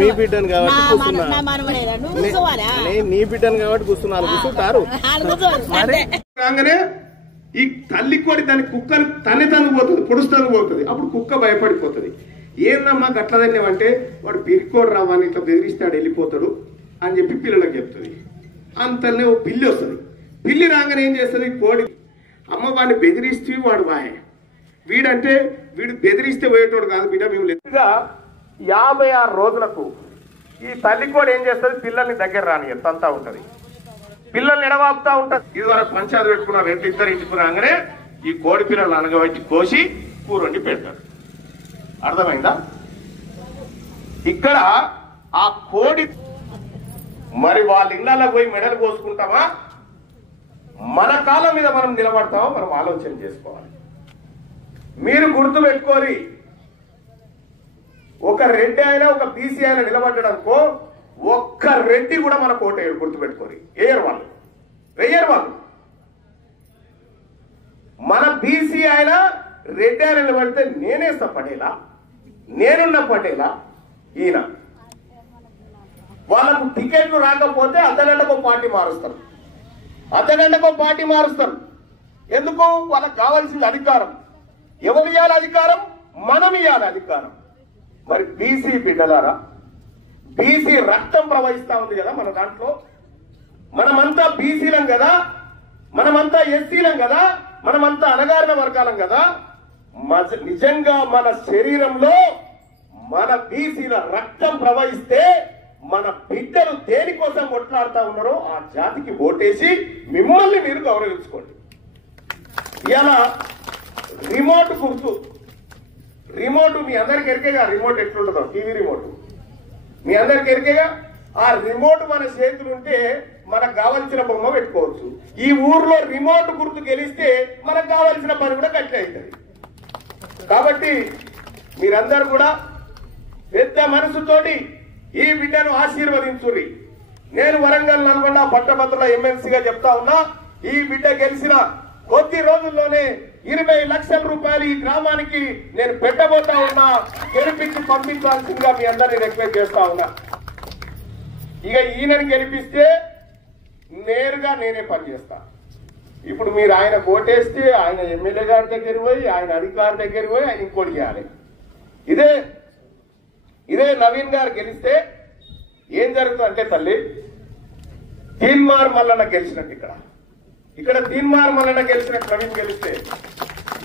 నీ బిడ్డను కాబట్టి కూర్చున్నారు కూర్చుంటారు. రాగానే ఈ తల్లి కోడి దాని కుక్కను తల్లిదండ్రులు పోతుంది, పొడుస్తాను పోతుంది. అప్పుడు కుక్క భయపడిపోతుంది. ఏందమ్మా గట్లదన్నేమంటే వాడు పిరికోడు రావాని ఇట్లా బెదిరిస్తాడు వెళ్ళిపోతాడు అని చెప్పి పిల్లలకు చెప్తుంది. అంతనే ఓ పిల్లి వస్తుంది. పిల్లి రాగానే ఏం చేస్తుంది, కోడి అమ్మ వాడిని బెదిరిస్తే వాడు వాయే, వీడంటే వీడు బెదిరిస్తే పోయేటోడు కాదు బిడ్డ. మేము లెక్కగా 56 రోజులకు ఈ తల్లి కోడి ఏం చేస్తుంది, పిల్లల్ని దగ్గర రాని ఎంతంతా ఉంటుంది, పిల్లల్ని ఎడవాపుతా ఉంటుంది. ఇది వరకు పంచాయతీ పెట్టుకున్నారు, ఇద్దరు ఇంటికి రాగానే ఈ కోడి పిల్లలు అనగబెట్టి కోసి కూరండి పెడతారు. అర్థమైందా? ఇక్కడ ఆ కోడి మరి వాళ్ళ ఇళ్ళకి పోయి మెడలు కోసుకుంటామా, మన కాళ్ళ మీద మనం నిలబడతామో మనం ఆలోచన చేసుకోవాలి. మీరు గుర్తు పెట్టుకోరి, ఒక రెడ్డి అయినా ఒక బీసీ అయినా నిలబడ్డాడనుకో, ఒక్క రెడ్డి కూడా మన కోట గుర్తు పెట్టుకోరి, వేయరు వాళ్ళు, వెయ్యరు వాళ్ళు. మన బీసీ అయినా రెడ్డి అయినా నిలబడితే నేనేస్తా పటేలా, నేనున్న పటేలా ఈయన. వాళ్ళకు టికెట్లు రాకపోతే అర్ధగంటకో పార్టీ మారుస్తారు, అర్ధగంటకో పార్టీ మారుస్తారు. ఎందుకు? వాళ్ళకు కావాల్సిన అధికారం. ఎవరు ఇవ్వాలి అధికారం? మనం ఇవ్వాలి అధికారం. మరి బీసీ బిడ్డలారా, బీసీ రక్తం ప్రవహిస్తా ఉంది కదా మన దాంట్లో. మనమంతా బీసీలం కదా, మనమంతా ఎస్సీలం కదా, మనమంతా అణగారిన వర్గాలం కదా. నిజంగా మన శరీరంలో మన బీసీల రక్తం ప్రవహిస్తే మన బిడ్డలు దేనికోసం కొట్లాడుతా ఉన్నారో ఆ జాతికి ఓటేసి మిమ్మల్ని మీరు గౌరవించుకోండి. ఇలా రిమోట్ గుర్తు, రిమోట్ మీ అందరికి ఎరికేగా, రిమోట్ ఎట్లుంటుందో టీవీ రిమోట్ మీ అందరికి ఎరికేగా. ఆ రిమోట్ మన చేతులు ఉంటే మనకు కావలసిన బొమ్మ పెట్టుకోవచ్చు. ఈ ఊర్లో రిమోట్ గుర్తు గెలిస్తే మనకు కావలసిన పని కూడా గట్టి అవుతుంది. కాబట్టి మీరందరూ కూడా పెద్ద మనసుతోటి ఈ బిడ్డను ఆశీర్వదించుర్రి. నేను వరంగల్ నల్గొండ పట్టభద్రుల ఎమ్మెల్సీగా చెప్తా ఉన్నా, ఈ బిడ్డ గెలిచిన కొద్ది రోజుల్లోనే 20 లక్షల రూపాయలు ఈ గ్రామానికి నేను పెట్టబోతా ఉన్నా. గెలిపించి పంపించాల్సిందిగా మీ అందరినీ రిక్వెస్ట్ చేస్తా ఉన్నా. ఇక ఈయనని గెలిపిస్తే నేరుగా నేనే పనిచేస్తా. ఇప్పుడు మీరు ఆయన ఓటేస్తే ఆయన ఎమ్మెల్యే గారి దగ్గర పోయి, ఆయన అధికారి దగ్గర పోయి ఆయన ఇంకోటి చేయాలి. ఇదే నవీన్ గారు గెలిస్తే ఏం జరుగుతుందంటే తల్లి, తీన్మార్ మల్లన్న గెలిచినట్టు ఇక్కడ తీన్మార్ మల్లన్న గెలిచినట్టు నవీన్ గెలిస్తే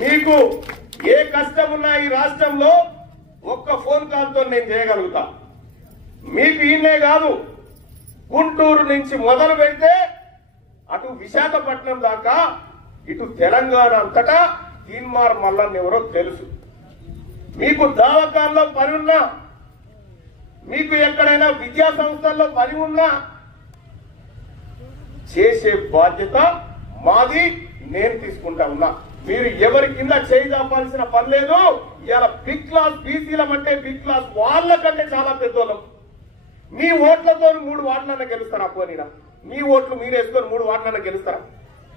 మీకు ఏ కష్టం ఉన్నా ఈ రాష్ట్రంలో ఒక్క ఫోన్ కాల్ తో నేను చేయగలుగుతా. మీకు ఈయనే కాదు, గుంటూరు నుంచి మొదలు పెడితే అటు విశాఖపట్నం దాకా ఇటు తెలంగాణ అంతటా తీన్మార్ మల్లన్న ఎవరో తెలుసు. మీకు దవాఖానలో పని ఉన్నా, మీకు ఎక్కడైనా విద్యా సంస్థల్లో పని ఉన్నా చేసే బాధ్యత మాది, నేను తీసుకుంటా ఉన్నా. మీరు ఎవరి కింద చేయాల్సిన పని లేదు. ఇవాళ బిగ్ క్లాస్ బీసీలం అంటే బిగ్ క్లాస్ వాళ్ళకంటే చాలా పెద్దోళ్ళం. మీ ఓట్లతో 3 వార్డులన్నా గెలుస్తారా? పోనీనా మీ ఓట్లు మీరు వేసుకొని 3 వార్డులన్నా గెలుస్తారా?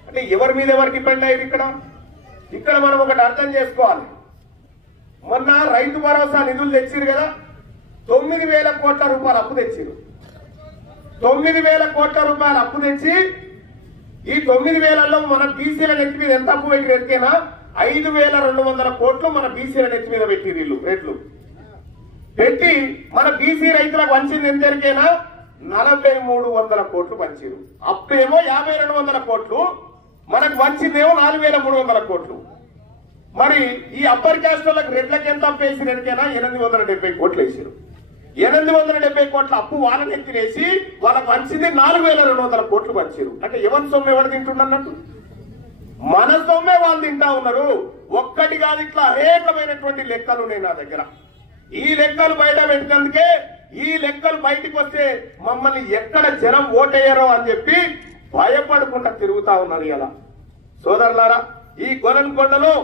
అంటే ఎవరి మీద ఎవరు డిపెండ్ అయ్యారు? ఇక్కడ మనం ఒకటి అర్థం చేసుకోవాలి. మొన్న రైతు భరోసా నిధులు తెచ్చిరు కదా, 9,000 కోట్ల రూపాయలు అప్పు తెచ్చిరు. 9,000 కోట్ల రూపాయలు అప్పు తెచ్చి ఈ 9,000లో మన బీసీల నెత్తి మీద ఎంత అప్పు పెట్టి ఎరికేనా? 5,200 కోట్లు మన బీసీల నెత్తి మీద పెట్టి వీళ్ళు రేట్లు పెట్టి మన బీసీ రైతులకు వంచింది ఎంత ఎరికేనా? 4,300 కోట్లు పంచారు. అప్పుడేమో 5,200 కోట్లు, మనకు వంచిందేమో 4,300 కోట్లు. మరి ఈ అప్పర్ క్యాస్ట్ వాళ్ళకి రెడ్లకి ఎంత అప్పు వేసి ఎరికేనా? 870 కోట్లు వేసారు. 870 కోట్ల అప్పు వాళ్ళని ఎత్తినేసి వాళ్ళకి వంచింది 4,200 కోట్లు పంచారు. అంటే ఎవరి సొమ్ము ఎవరు తింటున్నట్టు? మన సొమ్మే వాళ్ళు తింటా ఉన్నారు. ఒక్కటి కాదు, ఇట్లా అనేకమైనటువంటి లెక్కలు ఉన్నాయి నా దగ్గర. ఈ లెక్కలు బయట పెట్టినందుకే, ఈ లెక్కలు బయటకు వస్తే మమ్మల్ని ఎక్కడ జనం ఓటేయరో అని చెప్పి భయపడకుండా తిరుగుతా ఉన్నారు. ఇలా సోదరులారా, ఈ గొలన్కొండలో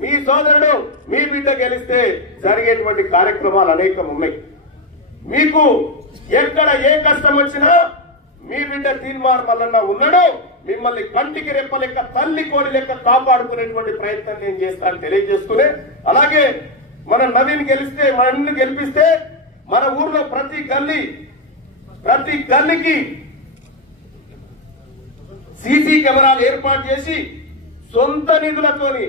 మీ సోదరుడు మీ బిడ్డ గెలిస్తే జరిగేటువంటి కార్యక్రమాలు అనేకం ఉన్నాయి. మీకు ఎక్కడ ఏ కష్టం వచ్చినా మీ బిడ్డ తీన్మార్ మల్లన్న ఉన్నాడు. మిమ్మల్ని కంటికి రెప్ప లెక్క, తల్లి కోడి లెక్క కాపాడుకునేటువంటి ప్రయత్నం నేను చేస్తాను తెలియజేస్తూనే, అలాగే మన నవీన్ గెలిస్తే మన గెలిపిస్తే మన ఊర్లో ప్రతి గల్లీకి సీసీ కెమెరాలు ఏర్పాటు చేసి సొంత నిధులతోని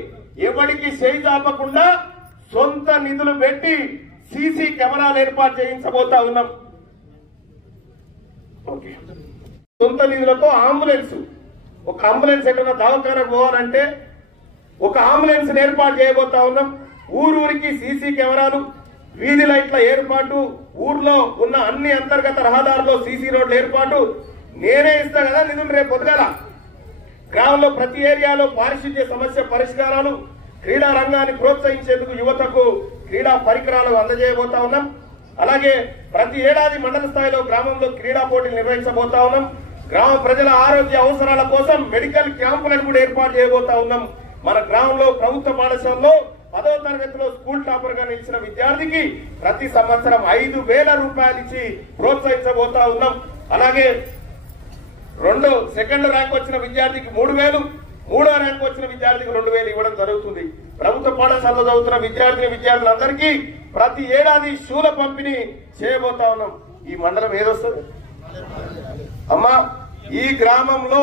ఎవరికి చేయి చాపకుండా సొంత నిధులు పెట్టి సీసీ కెమెరాలు ఏర్పాటు చేయించబోతా ఉన్నాం. ఓకే, సొంత నిధులతో ఒక అంబులెన్స్ ఎక్కడైనా దవాఖానకు పోవాలంటే ఒక అంబులెన్స్ ఏర్పాటు చేయబోతా ఉన్నాం. ఊరూరికి సీసీ కెమెరాలు, వీధి లైట్ల ఏర్పాటు, ఊర్లో ఉన్న అన్ని అంతర్గత రహదారుల్లో సీసీ రోడ్ల ఏర్పాటు నేనే ఇస్తా కదా నిధులు. రేపు పొద్దుగాల గ్రామంలో ప్రతి ఏరియాలో పారిశుద్ధ్య సమస్య పరిష్కారాలు, క్రీడా రంగాన్ని ప్రోత్సహించేందుకు యువతకు క్రీడా పరికరాలు అందజేయబోతా ఉన్నాం. అలాగే ప్రతి ఏడాది మండల స్థాయిలో గ్రామంలో క్రీడా పోటీలు నిర్వహించబోతా ఉన్నాం. గ్రామ ప్రజల ఆరోగ్య అవసరాల కోసం మెడికల్ క్యాంపులను కూడా ఏర్పాటు చేయబోతా ఉన్నాం. మన గ్రామంలో ప్రభుత్వ పాఠశాలలో 10వ తరగతిలో స్కూల్ టాపర్ గా నిలిచిన విద్యార్థికి ప్రతి సంవత్సరం 5,000 రూపాయలు ఇచ్చి ప్రోత్సహించబోతా ఉన్నాం. అలాగే సెకండ్ ర్యాంక్ వచ్చిన విద్యార్థికి 3,000, 3వ ర్యాంక్ వచ్చిన విద్యార్థికి 2,000 ఇవ్వడం జరుగుతుంది. ప్రభుత్వ పాఠశాలలో చదువుతున్న విద్యార్థులందరికీ ప్రతి ఏడాది షూల పంపిణీ చేయబోతా ఉన్నాం. ఈ మండలం ఏదొస్తుంది అమ్మా? ఈ గ్రామంలో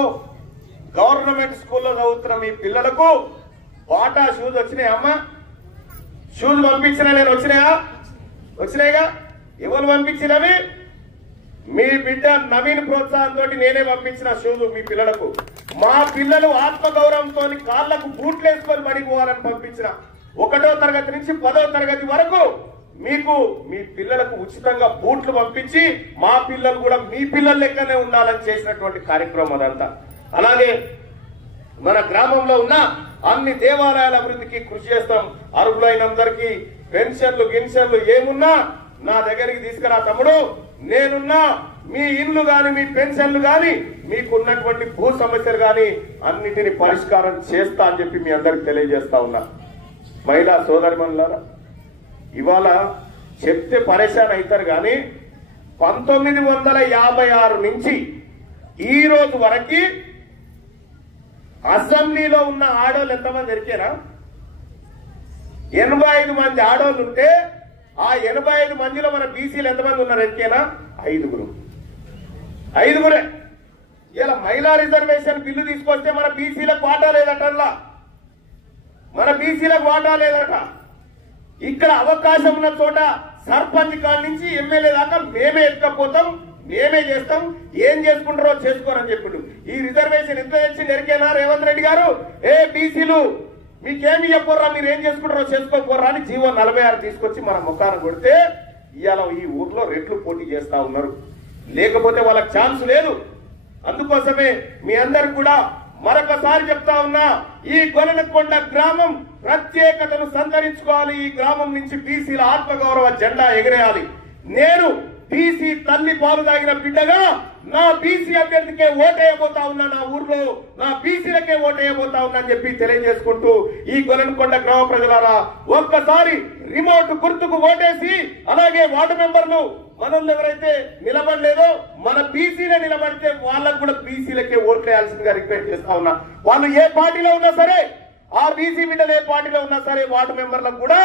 గవర్నమెంట్ స్కూల్లో చదువుతున్న మీ పిల్లలకు బాటా షూస్ వచ్చినాయా అమ్మా? షూస్ పంపించిన నేను వచ్చినాయిగా. ఎవరు పంపించినవి? మీ బిడ్డ నవీన్ ప్రోత్సాహంతో నేనే పంపించిన షూస్ మీ పిల్లలకు. మా పిల్లలు ఆత్మగౌరవంతో కాళ్లకు బూట్లు వేసుకొని పడిపోవాలని పంపించిన. 1వ తరగతి నుంచి 10వ తరగతి వరకు మీకు మీ పిల్లలకు ఉచితంగా బూట్లు పంపించి మా పిల్లలు కూడా మీ పిల్లల లెక్కనే ఉండాలని చేసినటువంటి కార్యక్రమం అదంతా. అలాగే మన గ్రామంలో ఉన్న అన్ని దేవాలయాల అభివృద్ధికి కృషి చేస్తాం. అర్హులైనందరికీ పెన్షన్లు ఏమున్నా నా దగ్గరికి తీసుకురా తమ్ముడు, నేనున్నా. మీ ఇల్లు గాని మీ పెన్షన్లు గాని మీకున్నటువంటి భూ సమస్యలు గాని అన్నిటిని పరిష్కారం చేస్తా అని చెప్పి మీ అందరికి తెలియజేస్తా ఉన్నా. మహిళా సోదరిమణులారా, ఇవాళ చెప్తే పరేషాన్ అవుతారు కానీ 1956 నుంచి ఈ రోజు వరకు అసెంబ్లీలో ఉన్న ఆడోళ్ళు ఎంతమంది దొరికారా? 85 మంది ఆడోళ్ళు ఉంటే ఆ 85 మందిలో మన బీసీలు ఎంతమంది ఉన్నారు ఎరికేనా? 5గురే. ఇలా మహిళా రిజర్వేషన్ బిల్లు తీసుకొస్తే మన బీసీలకు వాటా లేదట. ఇక్కడ అవకాశం ఉన్న చోట సర్పంచ్ కాడి నుంచి ఎమ్మెల్యే దాకా మేమే ఎత్తుకపోతాం, మేమే చేస్తాం. ఏం చేసుకుంటారో చేసుకోరని చెప్పిండు. ఈ రిజర్వేషన్ ఎంత తెచ్చి ఎరికేనా రేవంత్ రెడ్డి గారు? బీసీలు మీకేమి చెప్పర్రా, మీరు ఏం చేసుకుంటారో చేసుకోకపోర్రా అని జీవో 46 తీసుకొచ్చి మన ముఖాన కొడితే ఇవాళ ఈ ఊర్లో రెట్లు పోటీ చేస్తా ఉన్నారు. లేకపోతే వాళ్ళకి ఛాన్స్ లేదు. అందుకోసమే మీ అందరికి కూడా మరొకసారి చెప్తా ఉన్నా, ఈ గొలనకొండ గ్రామం ప్రత్యేకతను సంతరించుకోవాలి. ఈ గ్రామం నుంచి బీసీల ఆత్మగౌరవ జెండా ఎగిరేయాలి. నేను బీసీ తల్లి పాలు తాగిన బిడ్డగా నా బీసీ అభ్యర్థికే ఓటేయబోతా ఉన్నా. నా ఊర్లో నా బీసీలకే ఓటేయబోతా ఉన్నా అని చెప్పి తెలియజేసుకుంటూ, ఈ గొలనకొండ గ్రామ ప్రజలారా ఒక్కసారి రిమోట్ గుర్తుకు ఓటేసి, అలాగే వార్డు మెంబర్లు మనల్ని ఎవరైతే నిలబడలేదో మన బీసీలే నిలబడితే వాళ్ళకు కూడా బీసీలకే ఓట్లేయాల్సిందిగా రిక్వెస్ట్ చేస్తా ఉన్నా. వాళ్ళు ఏ పార్టీలో ఉన్నా సరే, ఆ బీసీ బిడ్డలు ఏ పార్టీలో ఉన్నా సరే వార్డు మెంబర్లకు కూడా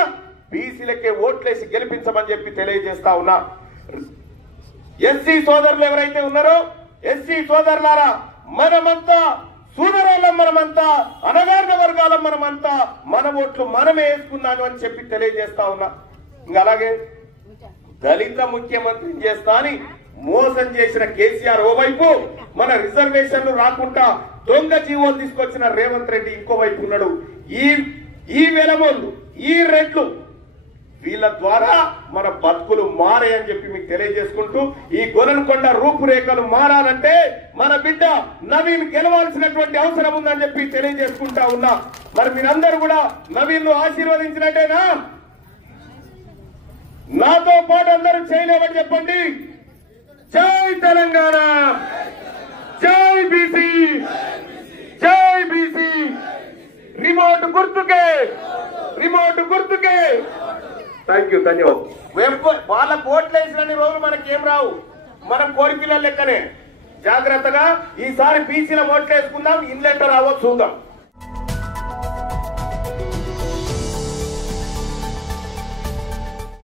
బీసీలకే ఓట్లేసి గెలిపించమని చెప్పి తెలియజేస్తా ఉన్నా. ఎస్సీ సోదరులు ఎవరైతే ఉన్నారో, ఎస్సీ సోదరులారా, మనమంతా సూదరులం, మనమంతా అనగారిన వర్గాలం, మనమంతా మన ఓట్లు మనమే వేసుకున్నాను అని చెప్పి తెలియజేస్తా ఉన్నా. ఇంకా అలాగే దళిత ముఖ్యమంత్రిని చేస్తా అని మోసం చేసిన కేసీఆర్ ఓవైపు, మన రిజర్వేషన్లు రాకుండా దొంగ జీవోలు తీసుకొచ్చిన రేవంత్ రెడ్డి ఇంకోవైపు ఉన్నాడు. ఈ వెలమోళ్ళు, ఈ రెడ్లు, వీళ్ళ ద్వారా మన బతుకులు మారాయని చెప్పి మీకు తెలియజేసుకుంటూ, ఈ గొలనకొండ రూపురేఖలు మారాలంటే మన బిడ్డ నవీన్ గెలవాల్సినటువంటి అవసరం ఉందని చెప్పి తెలియజేసుకుంటా ఉన్నా. మరి మీరందరూ కూడా నవీన్ ఆశీర్వదించినట్టేనా? నాతో పాటు అందరూ చేయలేమని చెప్పండి. జై తెలంగాణ, జై బీసీ, జై బీసీ. రిమోట్ గుర్తుకే. థ్యాంక్ యూ, ధన్యవాదాలు. వాళ్ళ ఓట్లు వేసిన రోజులు మనకేం రావు, మనం కోరికల లెక్కనే. జాగ్రత్తగా ఈసారి బీసీల ఓట్లు వేసుకుందాం. ఇన్లెటర్ రావో చూద్దాం.